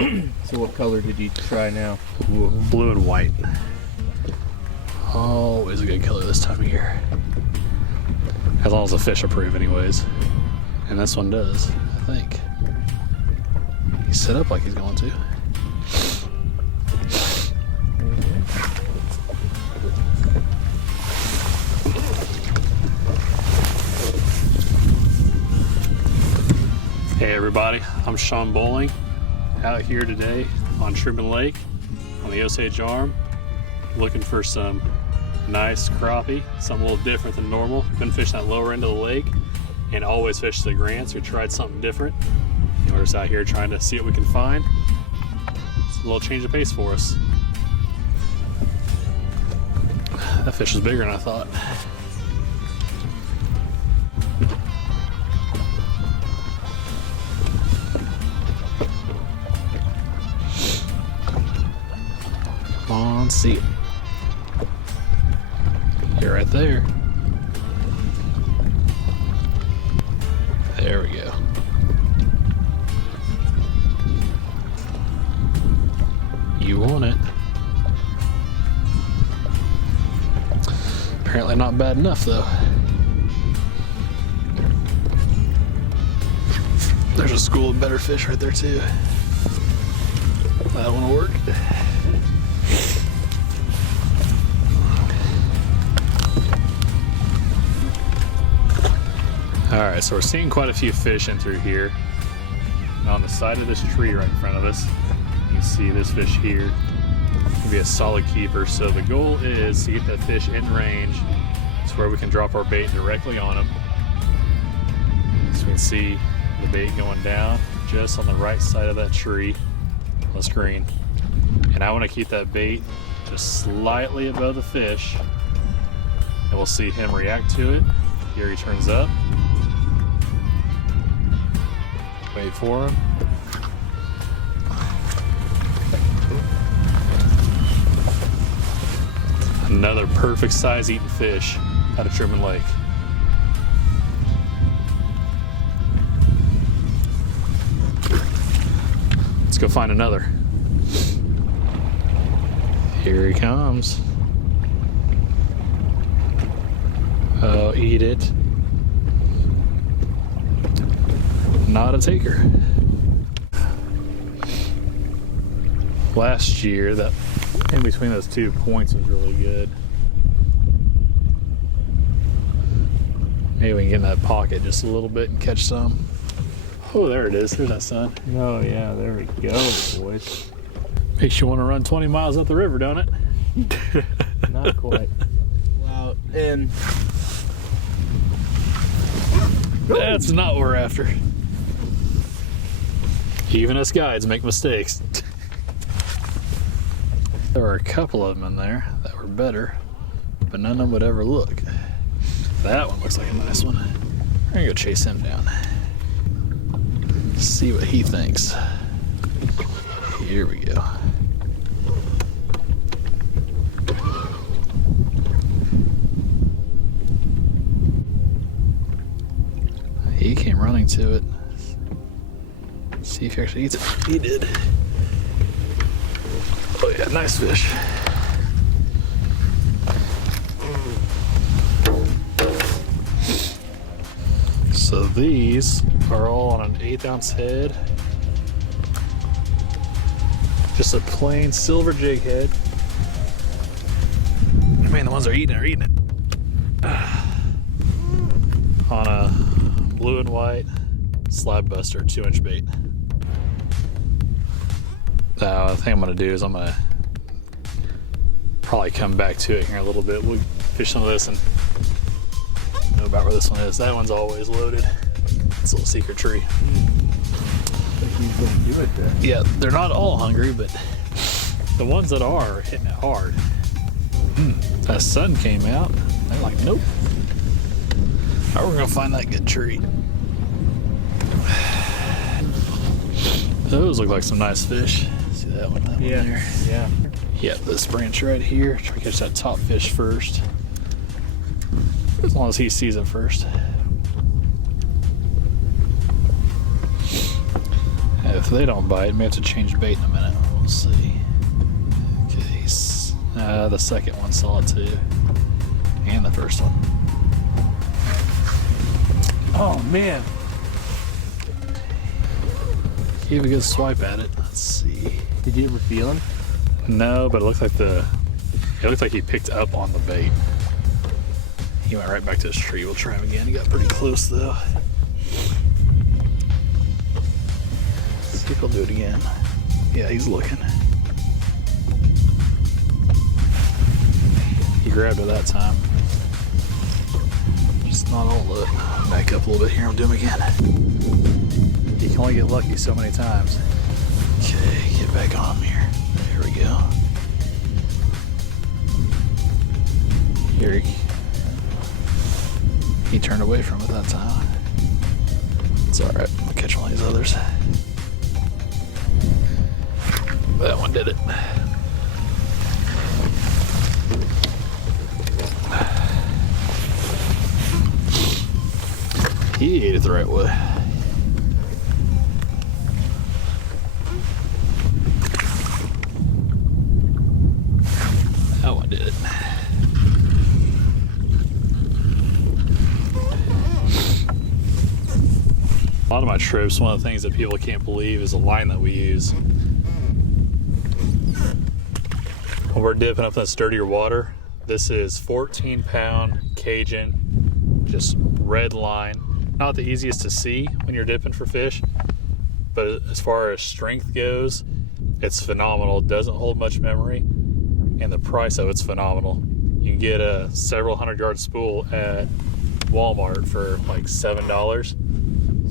So what color did you try now? Ooh, blue and white. Always a good color this time of year. As long as the fish approve anyways. And this one does, I think. He's set up like he's going to. Hey everybody, I'm Sean Bowling, out here today on Truman Lake on the Osage Arm, looking for some nice crappie, something a little different than normal. Been fishing that lower end of the lake and always fish the Grants. We tried something different. And we're just out here trying to see what we can find. It's a little change of pace for us. That fish was bigger than I thought. Come on, see it. You're right there. There we go. You want it. Apparently not bad enough though. There's a school of better fish right there too. That one will work. Alright, so we're seeing quite a few fish in through here. And on the side of this tree right in front of us, you can see this fish here. Can be a solid keeper. So the goal is to get that fish in range to where we can drop our bait directly on him. So we can see the bait going down just on the right side of that tree on the screen. And I want to keep that bait just slightly above the fish. And we'll see him react to it. Here he turns up. Wait for him. Another perfect size eating fish out of Truman Lake. Let's go find another. Here he comes. Oh, eat it. Not a taker. Last year, that in between those 2 points was really good. Maybe we can get in that pocket just a little bit and catch some. Oh, there it is. There's that sun. Oh yeah, there we go, boys. Makes you want to run 20 miles up the river, don't it? Not quite. Wow, and that's not what we're after. Even us guides make mistakes. There were a couple of them in there that were better, but none of them would ever look. That one looks like a nice one. We're gonna go chase him down. See what he thinks. Here we go. He came running to it. See if he actually eats it. He did. Oh yeah, nice fish. So these are all on an 1/8 ounce head. Just a plain silver jig head. Man, the ones that are eating it. On a blue and white slab buster 2-inch bait. Now, the thing I'm gonna do is I'm gonna probably come back to it here in a little bit. We'll fish some of this and know about where this one is. That one's always loaded. It's a little secret tree. he's going to do it then. Yeah, they're not all hungry, but the ones that are hitting it hard. That sun came out. They're like, nope. All right, we're gonna find that good tree. Those look like some nice fish. See that one? That one there. Yeah. Yep, this branch right here. Try to catch that top fish first. As long as he sees it first. If they don't bite, we have to change bait in a minute. We'll see. Okay, the second one saw it too. And the first one. Oh man. Gave a good swipe at it. Let's see. Did you ever feel him? No, but it looked like he picked up on the bait. He went right back to his tree. We'll try him again. He got pretty close though. See if he'll do it again. Yeah, he's looking. He grabbed it that time. Just not all of it. Back up a little bit here and do him again. You can only get lucky so many times. Okay, get back on him here. There we go. Here he turned away from it that time. It's alright, I'll catch one of these others. That one did it. He ate it the right way. That one did it. A lot of my trips, one of the things that people can't believe is the line that we use. When we're dipping up in this dirtier water, this is 14-pound Cajun, just red line. Not the easiest to see when you're dipping for fish, but as far as strength goes, it's phenomenal. It doesn't hold much memory, and the price of it's phenomenal. You can get a several hundred-yard spool at Walmart for like $7.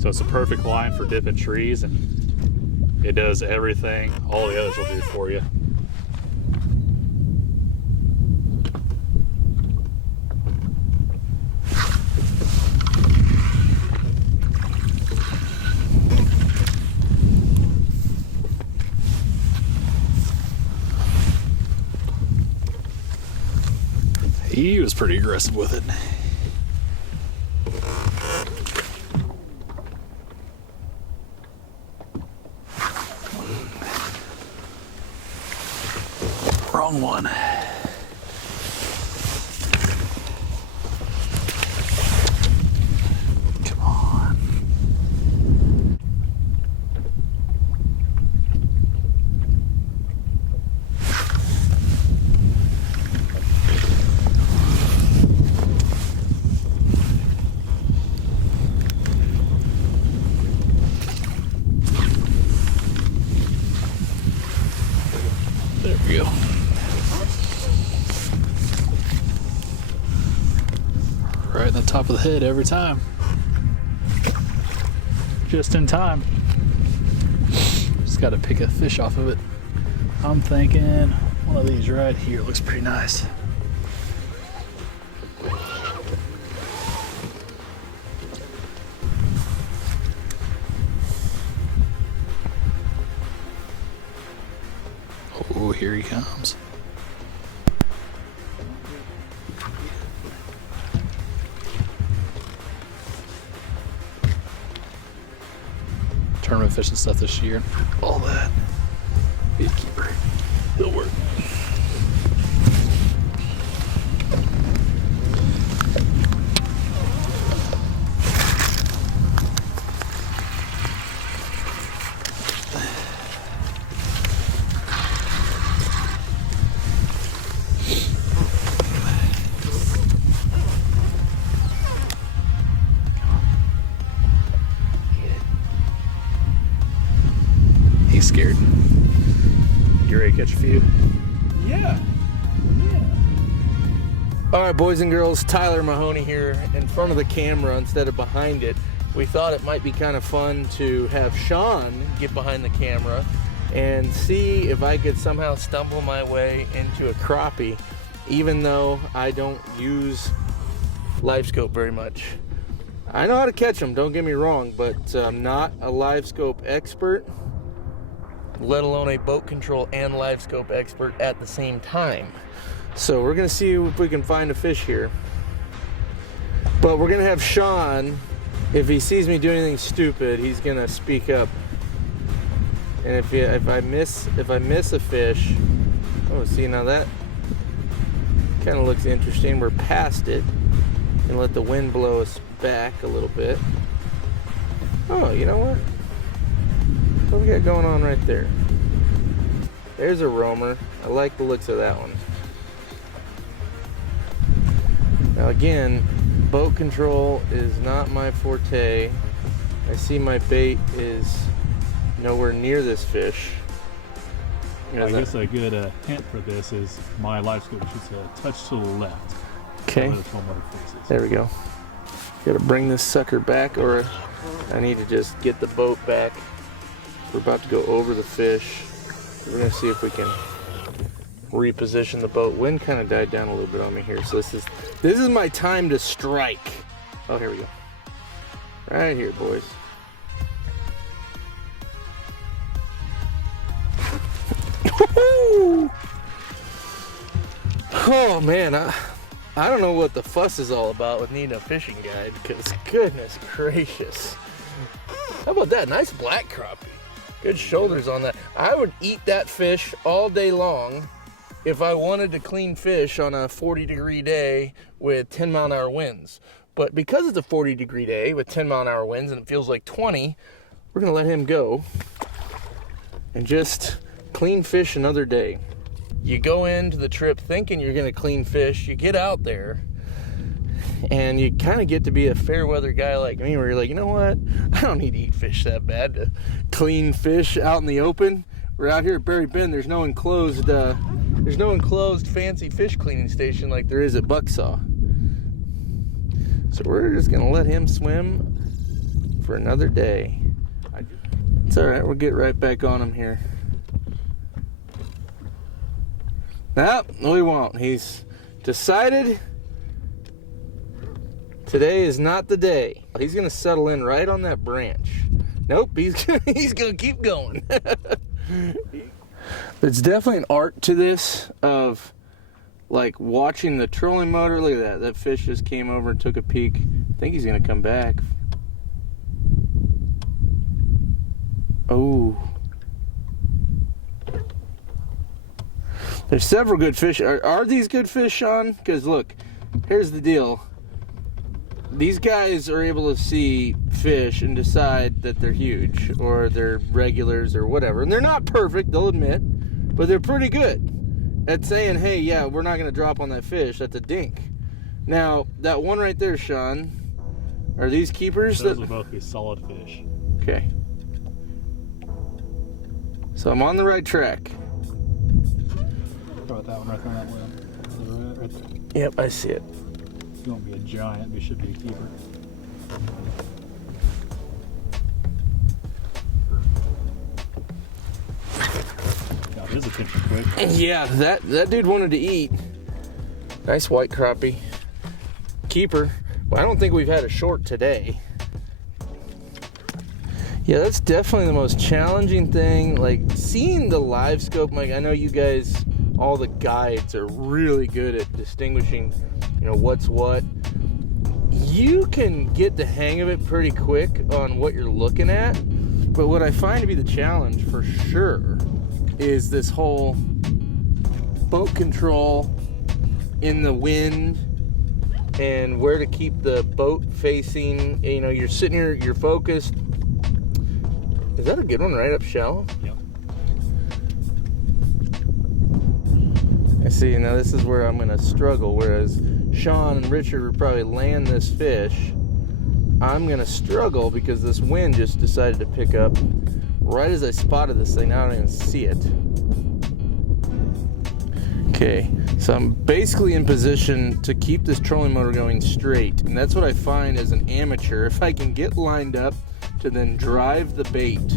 So it's a perfect line for dipping trees, and it does everything all the others will do for you. He was pretty aggressive with it. Wrong one. Come on. There we go. Right in the top of the head every time. Just in time. Just got to pick a fish off of it. I'm thinking one of these right here looks pretty nice. Oh, here he comes. Tournament fishing stuff this year. All that. Be a keeper. It'll work. He's scared. You ready to catch a few? Yeah. All right, boys and girls, Tyler Mahoney here in front of the camera instead of behind it. We thought it might be kind of fun to have Sean get behind the camera and see if I could somehow stumble my way into a crappie, even though I don't use Livescope very much. I know how to catch them, don't get me wrong, but I'm not a Livescope expert, let alone a boat control and Livescope expert at the same time. So we're gonna see if we can find a fish here. But we're gonna have Sean, if he sees me doing anything stupid, he's gonna speak up. And if I miss a fish, oh, see, now that kind of looks interesting. We're past it, and let the wind blow us back a little bit. Oh, you know what? What we got going on right there? There's a roamer. I like the looks of that one. Now again, boat control is not my forte. I see my bait is nowhere near this fish. I guess a good hint for this is my Livescope shoots a touch to the left. Okay. Where the troll motor faces. There we go. Got to bring this sucker back, or I need to just get the boat back. We're about to go over the fish. We're gonna see if we can reposition the boat. Wind kind of died down a little bit on me here, so this is my time to strike. Oh, here we go. Right here, boys. Oh man, I don't know what the fuss is all about with needing a fishing guide, because goodness gracious. How about that? Nice black crappie. Good shoulders on that. I would eat that fish all day long if I wanted to clean fish on a 40-degree day with 10-mile-an-hour winds. But because it's a 40-degree day with 10-mile-an-hour winds and it feels like 20, we're gonna let him go and just clean fish another day. You go into the trip thinking you're gonna clean fish, you get out there, and you kind of get to be a fair weather guy like me, where you're like, you know what? I don't need to eat fish that bad to clean fish out in the open. We're out here at Berry Bend. There's no enclosed fancy fish cleaning station like there is at Bucksaw. So we're just gonna let him swim for another day. It's all right. We'll get right back on him here. No, we won't. He's decided today is not the day. He's gonna settle in right on that branch. Nope, he's gonna keep going. There's definitely an art to this of like watching the trolling motor. Look at that. That fish just came over and took a peek. I think he's gonna come back. Oh. There's several good fish. Are these good fish, Sean? Because look, here's the deal. These guys are able to see fish and decide that they're huge or they're regulars or whatever. And they're not perfect, they'll admit, but they're pretty good at saying, hey, yeah, we're not going to drop on that fish. That's a dink. Now, that one right there, Sean, are these keepers? Those will both be solid fish. Okay. So I'm on the right track. Throw out that one right on that limb. Right there. Yep, I see it. He won't be a giant, but he should be a keeper. Got his attention quick. Yeah, that dude wanted to eat. Nice white crappie. Keeper. Well, I don't think we've had a short today. Yeah, that's definitely the most challenging thing. Like, seeing the Livescope, like, I know you guys, all the guides are really good at distinguishing, you know, what's what. You can get the hang of it pretty quick on what you're looking at, but what I find to be the challenge for sure is this whole boat control in the wind and where to keep the boat facing. You know, you're sitting here, you're focused. Is that a good one right up shallow? Yep. I see. Now this is where I'm going to struggle. Whereas Sean and Richard would probably land this fish, I'm going to struggle because this wind just decided to pick up right as I spotted this thing. Now I don't even see it. Okay, so I'm basically in position to keep this trolling motor going straight, and that's what I find as an amateur. If I can get lined up to then drive the bait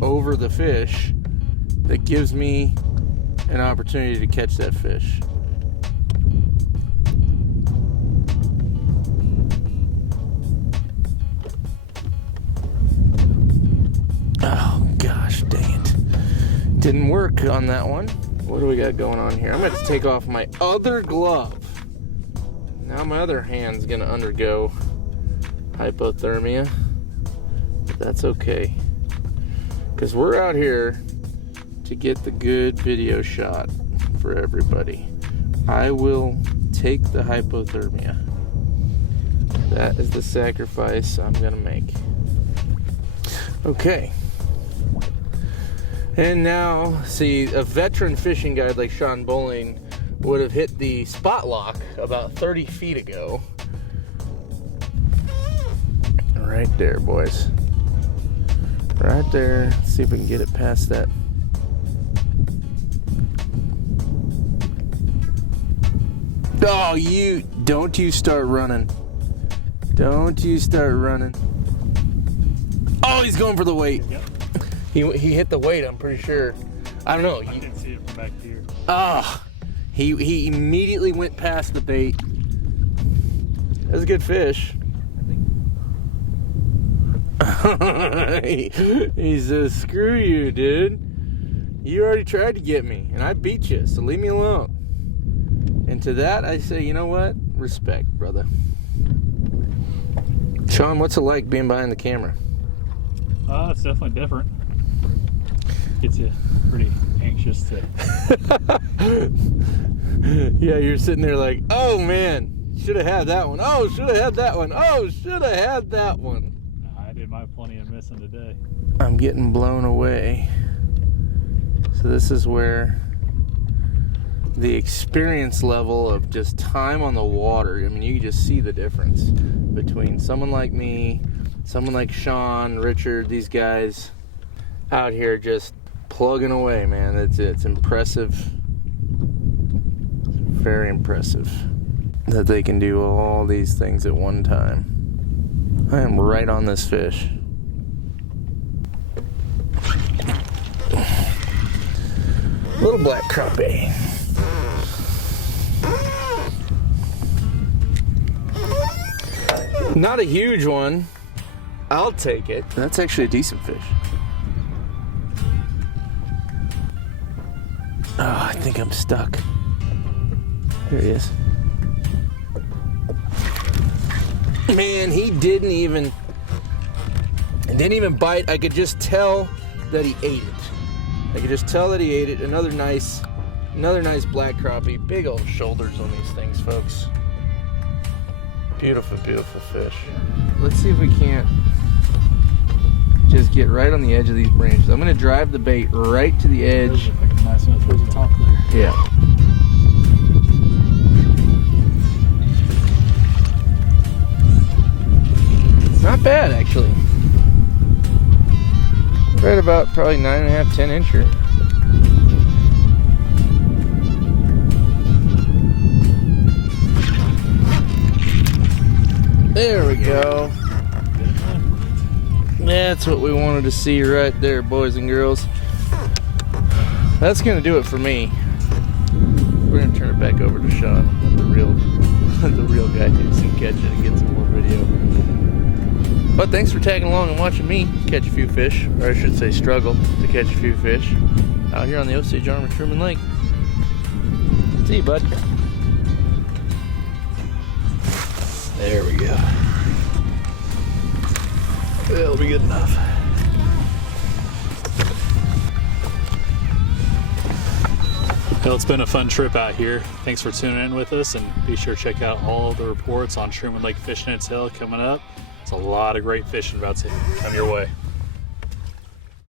over the fish, that gives me an opportunity to catch that fish. Oh gosh, dang it. Didn't work on that one. What do we got going on here? I'm going to take off my other glove. Now my other hand's going to undergo hypothermia. But that's okay. because we're out here to get the good video shot for everybody. I will take the hypothermia. That is the sacrifice I'm gonna make. Okay. And now, see, a veteran fishing guide like Sean Bowling would have hit the spot lock about 30 feet ago. Right there, boys. Right there. Let's see if we can get it past that. Oh, don't you start running. Don't you start running. Oh, he's going for the weight. Yep. He hit the weight, I'm pretty sure. I don't know. I can see it from back here. Ah, he immediately went past the bait. That's a good fish. He says, screw you, dude. You already tried to get me, and I beat you, so leave me alone. And to that, I say, you know what? Respect, brother. Sean, what's it like being behind the camera? It's definitely different. Gets you pretty anxious to... Yeah, you're sitting there like, oh man, should have had that one. Oh, should have had that one. Oh, should have had that one. I did my plenty of missing today. I'm getting blown away. So this is where the experience level of just time on the water, I mean, you can just see the difference between someone like me, someone like Sean, Richard, these guys out here just plugging away, man. It's impressive. Very impressive that they can do all these things at one time. I am right on this fish. Little black crappie. Not a huge one. I'll take it. That's actually a decent fish. Oh, I think I'm stuck. There he is. Man, he didn't even bite. I could just tell that he ate it. I could just tell that he ate it. Another nice black crappie. Big old shoulders on these things, folks. Beautiful, beautiful fish. Let's see if we can't just get right on the edge of these branches. I'm gonna drive the bait right to the edge. Nice one towards the top there. Yeah. Not bad, actually. Right about probably 9.5, 10 incher. There we go. That's what we wanted to see right there, boys and girls. That's gonna do it for me. We're gonna turn it back over to Sean, the real guy who can catch it and get some more video. But thanks for tagging along and watching me catch a few fish, or I should say struggle to catch a few fish, out here on the Osage arm of Truman Lake. See you, bud. There we go. That'll be good enough. Well, it's been a fun trip out here. Thanks for tuning in with us, and be sure to check out all of the reports on Truman Lake Fishing and Tail coming up. It's a lot of great fishing about to come your way.